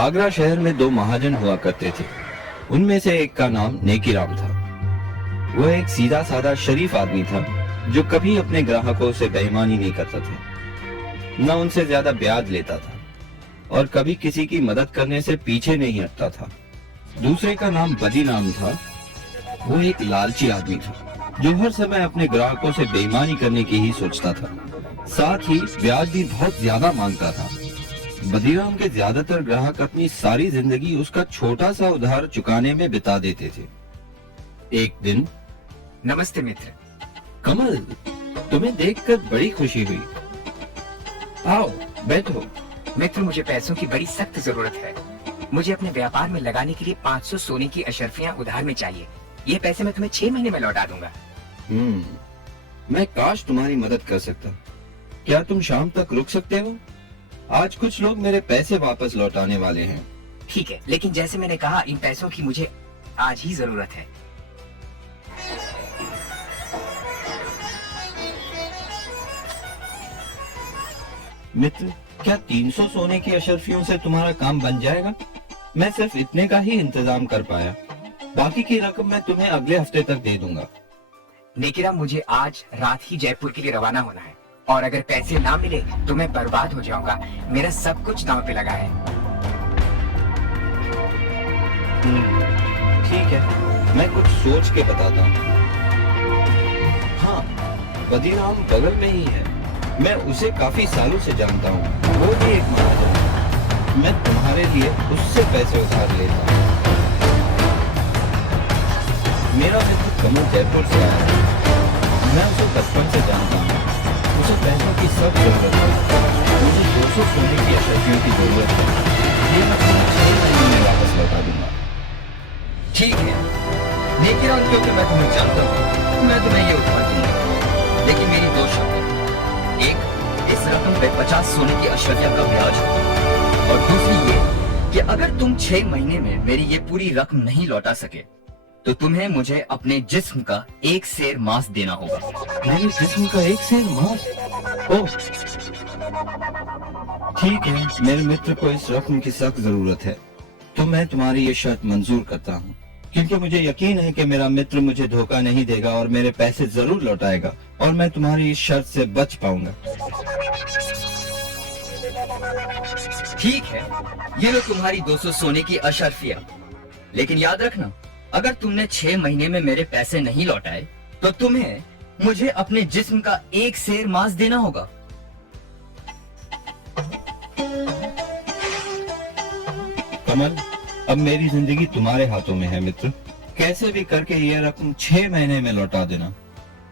आगरा शहर में दो महाजन हुआ करते थे। उनमें से एक का नाम नेकीराम था। वह एक सीधा साधा शरीफ आदमी था जो कभी अपने ग्राहकों से बेईमानी नहीं करता था, न उनसे ज्यादा ब्याज लेता था और कभी किसी की मदद करने से पीछे नहीं हटता था। दूसरे का नाम बदीराम था। वो एक लालची आदमी था जो हर समय अपने ग्राहकों से बेईमानी करने की ही सोचता था, साथ ही ब्याज भी बहुत ज्यादा मांगता था। बदीराम के ज्यादातर ग्राहक अपनी सारी जिंदगी उसका छोटा सा उधार चुकाने में बिता देते थे। एक दिन, नमस्ते मित्र। कमल, तुम्हें देखकर बड़ी खुशी हुई। आओ बैठो। मित्र, मुझे पैसों की बड़ी सख्त जरूरत है। मुझे अपने व्यापार में लगाने के लिए 500 सोने की अशर्फियां उधार में चाहिए। ये पैसे मैं तुम्हें 6 महीने में लौटा दूंगा। मैं काश तुम्हारी मदद कर सकता। क्या तुम शाम तक रुक सकते हो? आज कुछ लोग मेरे पैसे वापस लौटाने वाले हैं। ठीक है, लेकिन जैसे मैंने कहा, इन पैसों की मुझे आज ही जरूरत है। मित्र, क्या 300 सोने की अशर्फियों से तुम्हारा काम बन जाएगा? मैं सिर्फ इतने का ही इंतजाम कर पाया। बाकी की रकम मैं तुम्हें अगले हफ्ते तक दे दूंगा। नेकीराम, मुझे आज रात ही जयपुर के लिए रवाना होना है और अगर पैसे ना मिले तो मैं बर्बाद हो जाऊंगा। मेरा सब कुछ दांव पे लगा है। ठीक है, मैं कुछ सोच के बताता हूँ। हाँ, बदीराम बगल में ही है। मैं उसे काफी सालों से जानता हूँ। वो भी एक महाजन है। मैं तुम्हारे लिए उससे पैसे उधार लेता हूँ। मेरा मित्र कमल जयपुर से आया है। मैं उसे बचपन से जानता हूँ। उसे पैसों की सब जरूरत है। मुझे 200 सोने की अशर्फियों की जरूरत है। ये मैं तुम्हें 6 महीने में वापस लौटा दूंगा। ठीक है नेकीराम, क्योंकि मैं तुम्हें जानता हूँ, मैं तुम्हें ये उधार दूंगा, लेकिन मेरी 2 शर्तें। एक, इस रकम पे 50 सोने की अशर्फिया का ब्याज हो, और दूसरी ये कि अगर तुम 6 महीने में मेरी ये पूरी रकम नहीं लौटा सके तो तुम्हें मुझे अपने जिस्म का 1 सेर मांस देना होगा। मेरे जिस्म का 1 सेर मांस? ओह, ठीक है। मेरे मित्र को इस रकम की सख्त जरूरत है, तो मैं तुम्हारी ये शर्त मंजूर करता हूँ, क्योंकि मुझे यकीन है कि मेरा मित्र मुझे धोखा नहीं देगा और मेरे पैसे जरूर लौटाएगा और मैं तुम्हारी इस शर्त से बच पाऊंगा। ठीक है, ये लो तुम्हारी 200 सोने की अशर्फिया, लेकिन याद रखना, अगर तुमने 6 महीने में मेरे पैसे नहीं लौटाए तो तुम्हें मुझे अपने जिस्म का 1 सेर मांस देना होगा। कमल, अब मेरी जिंदगी तुम्हारे हाथों में है मित्र। कैसे भी करके ये रकम 6 महीने में लौटा देना।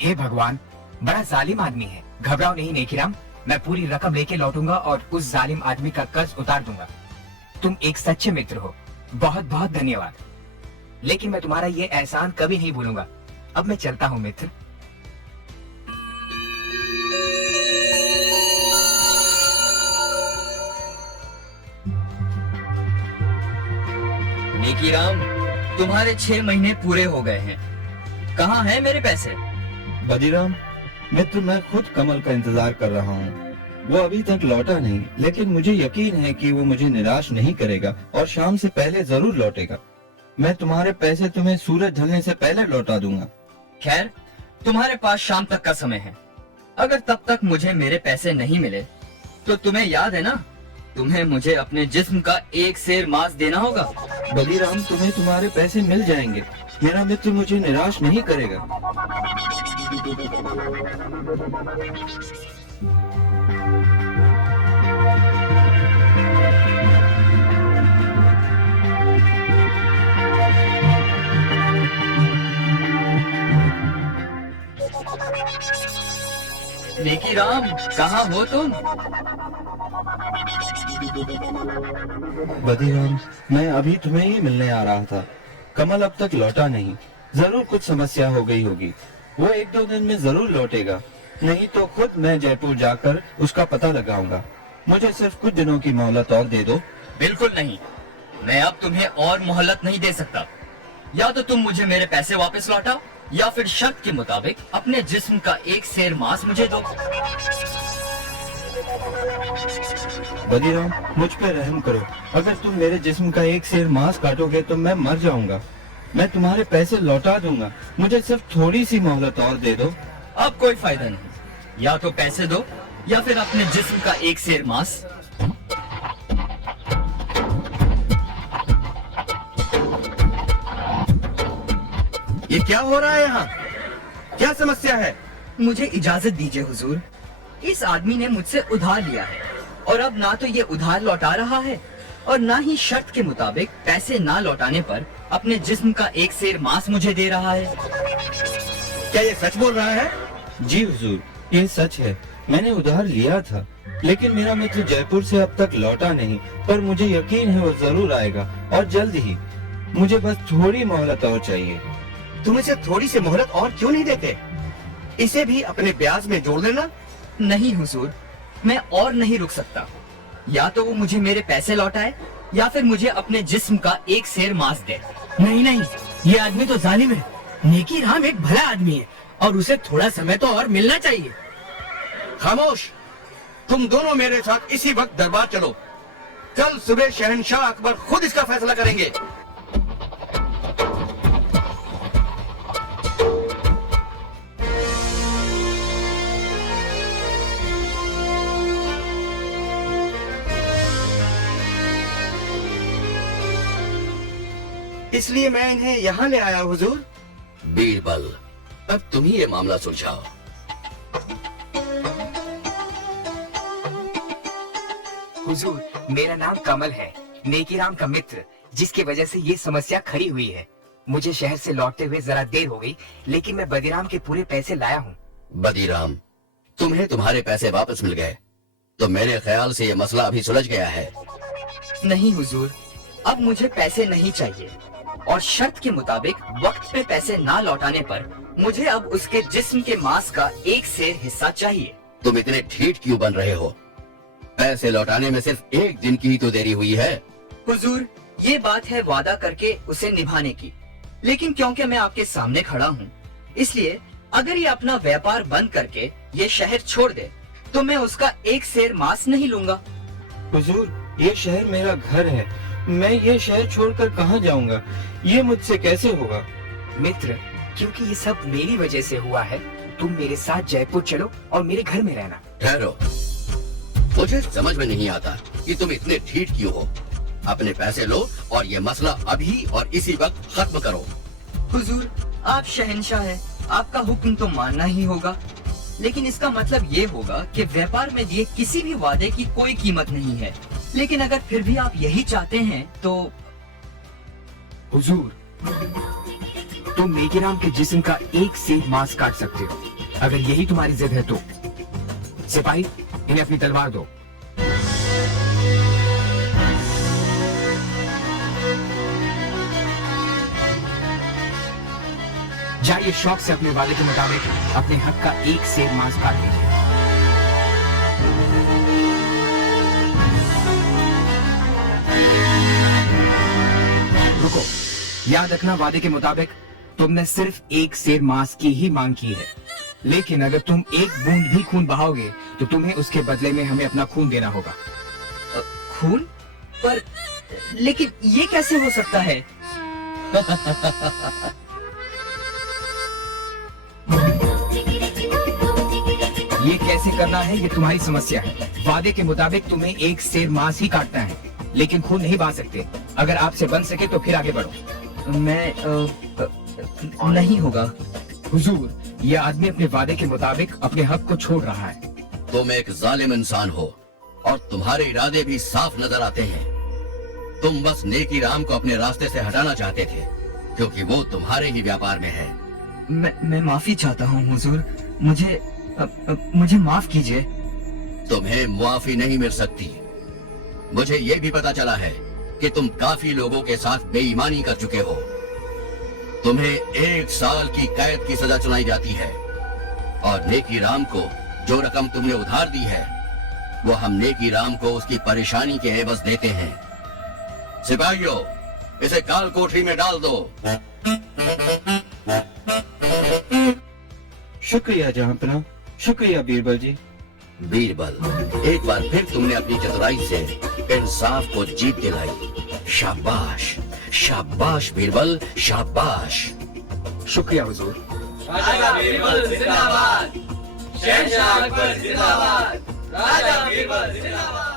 हे भगवान, बड़ा जालिम आदमी है। घबराओ नहीं नेकीराम, मैं पूरी रकम लेके लौटूंगा और उस जालिम आदमी का कर्ज उतार दूंगा। तुम एक सच्चे मित्र हो, बहुत बहुत धन्यवाद। लेकिन मैं तुम्हारा ये एहसान कभी नहीं भूलूंगा। अब मैं चलता हूँ मित्र। नेकीराम, तुम्हारे 6 महीने पूरे हो गए हैं। कहाँ हैं मेरे पैसे? बदीराम मित्र, मैं खुद कमल का इंतजार कर रहा हूँ। वो अभी तक लौटा नहीं, लेकिन मुझे यकीन है कि वो मुझे निराश नहीं करेगा और शाम से पहले जरूर लौटेगा। मैं तुम्हारे पैसे तुम्हें सूरज ढलने से पहले लौटा दूंगा। खैर, तुम्हारे पास शाम तक का समय है। अगर तब तक मुझे मेरे पैसे नहीं मिले तो तुम्हें याद है ना, तुम्हें मुझे अपने जिस्म का 1 सेर मांस देना होगा। बदीराम, तुम्हें तुम्हारे पैसे मिल जाएंगे। मेरा मित्र मुझे निराश नहीं करेगा। नेकीराम, कहाँ हो तुम? बदीराम, मैं अभी तुम्हें ही मिलने आ रहा था। कमल अब तक लौटा नहीं। जरूर कुछ समस्या हो गई होगी। वो 1-2 दिन में जरूर लौटेगा, नहीं तो खुद मैं जयपुर जाकर उसका पता लगाऊंगा। मुझे सिर्फ कुछ दिनों की मोहलत और दे दो। बिल्कुल नहीं, मैं अब तुम्हें और मोहलत नहीं दे सकता। या तो तुम मुझे मेरे पैसे वापस लौटाओ या फिर शर्त के मुताबिक अपने जिस्म का 1 सेर मांस मुझे दो। बदीराम, मुझ पर रहम करो। अगर तुम मेरे जिस्म का एक सेर मांस काटोगे तो मैं मर जाऊंगा। मैं तुम्हारे पैसे लौटा दूंगा। मुझे सिर्फ थोड़ी सी मोहलत और दे दो। अब कोई फायदा नहीं, या तो पैसे दो या फिर अपने जिस्म का एक सेर मांस। ये क्या हो रहा है यहाँ? क्या समस्या है? मुझे इजाजत दीजिए हुजूर। इस आदमी ने मुझसे उधार लिया है और अब ना तो ये उधार लौटा रहा है और ना ही शर्त के मुताबिक पैसे ना लौटाने पर अपने जिस्म का एक सेर मांस मुझे दे रहा है। क्या ये सच बोल रहा है? जी हुजूर, ये सच है। मैंने उधार लिया था, लेकिन मेरा मित्र जयपुर से अब तक लौटा नहीं। पर मुझे यकीन है वो जरूर आएगा और जल्द ही। मुझे बस थोड़ी मोहलत और चाहिए। तुम इसे थोड़ी सी मोहलत और क्यों नहीं देते? इसे भी अपने ब्याज में जोड़ लेना। नहीं हुजूर, मैं और नहीं रुक सकता। या तो वो मुझे मेरे पैसे लौटाए या फिर मुझे अपने जिस्म का एक सेर मांस दे। नहीं नहीं, ये आदमी तो जालिम है। नेकी राम एक भला आदमी है और उसे थोड़ा समय तो और मिलना चाहिए। खामोश! तुम दोनों मेरे साथ इसी वक्त दरबार चलो। कल सुबह शहंशाह अकबर खुद इसका फैसला करेंगे। इसलिए मैं इन्हें यहाँ ले आया हुजूर। बीरबल, अब तुम ही ये मामला सुलझाओ। हुजूर, मेरा नाम कमल है, नेकीराम का मित्र, जिसकी वजह से ये समस्या खड़ी हुई है। मुझे शहर से लौटते हुए जरा देर हो गई, लेकिन मैं बदीराम के पूरे पैसे लाया हूँ। बदीराम, तुम्हें तुम्हारे पैसे वापस मिल गए, तो मेरे ख्याल से ये मसला अभी सुलझ गया है। नहीं हुजूर, अब मुझे पैसे नहीं चाहिए और शर्त के मुताबिक वक्त पे पैसे ना लौटाने पर मुझे अब उसके जिस्म के मांस का एक सेर हिस्सा चाहिए। तुम इतने ठीठ क्यों बन रहे हो? पैसे लौटाने में सिर्फ एक दिन की ही तो देरी हुई है। हुजूर, ये बात है वादा करके उसे निभाने की, लेकिन क्योंकि मैं आपके सामने खड़ा हूँ, इसलिए अगर ये अपना व्यापार बंद करके ये शहर छोड़ दे तो मैं उसका एक सेर मांस नहीं लूंगा। हुजूर, ये शहर मेरा घर है। मैं ये शहर छोड़कर कहाँ जाऊंगा? ये मुझसे कैसे होगा? मित्र, क्योंकि ये सब मेरी वजह से हुआ है, तुम मेरे साथ जयपुर चलो और मेरे घर में रहना। ठहरो, मुझे समझ में नहीं आता कि तुम इतने ठीठ क्यों हो। अपने पैसे लो और ये मसला अभी और इसी वक्त खत्म करो। हुजूर, आप शहंशाह हैं, आपका हुक्म तो मानना ही होगा, लेकिन इसका मतलब ये होगा कि व्यापार में दिए किसी भी वादे की कोई कीमत नहीं है। लेकिन अगर फिर भी आप यही चाहते हैं तो हुजूर, तुम नेकीराम के जिस्म का एक सेर मांस काट सकते हो, अगर यही तुम्हारी जिद है तो। सिपाही, इन्हें अपनी तलवार दो। जाइए शौक से अपने वादे के मुताबिक अपने हक का एक सेर मांस काट लीजिए। रुको, याद रखना वादे के मुताबिक तुमने सिर्फ एक सेर मांस की ही मांग की है, लेकिन अगर तुम एक बूंद भी खून बहाओगे तो तुम्हें उसके बदले में हमें अपना खून देना होगा। खून? पर लेकिन ये कैसे हो सकता है? ये कैसे करना है ये तुम्हारी समस्या है। वादे के मुताबिक तुम्हें एक सेर मांस ही काटना है, लेकिन खून नहीं बहा सकते। अगर आपसे बन सके तो फिर आगे बढ़ो। मैं नहीं होगा। हुजूर, यह आदमी अपने वादे के मुताबिक अपने हक को छोड़ रहा है। तुम एक जालिम इंसान हो और तुम्हारे इरादे भी साफ नजर आते हैं। तुम बस नेकीराम को अपने रास्ते से हटाना चाहते थे, क्योंकि वो तुम्हारे ही व्यापार में है। मैं माफी चाहता हूँ हुजूर, मुझे माफ कीजिए। तुम्हें मुआफी नहीं मिल सकती। मुझे ये भी पता चला है कि तुम काफी लोगों के साथ बेईमानी कर चुके हो। तुम्हें 1 साल की कैद की सजा सुनाई जाती है और नेकीराम को जो रकम तुमने उधार दी है वो हम नेकीराम को उसकी परेशानी के एवज देते हैं। सिपाहियों, इसे काल कोठरी में डाल दो। शुक्रिया जहांपना, शुक्रिया बीरबल जी। बीरबल, एक बार फिर तुमने अपनी चतुराई से इंसाफ को जीत दिलाई। शाबाश, शाबाश बीरबल, शाबाश। शुक्रिया हुजूर। राजा बीरबल जिंदाबाद, शहंशाह अकबर जिंदाबाद, राजा बीरबल जिंदाबाद।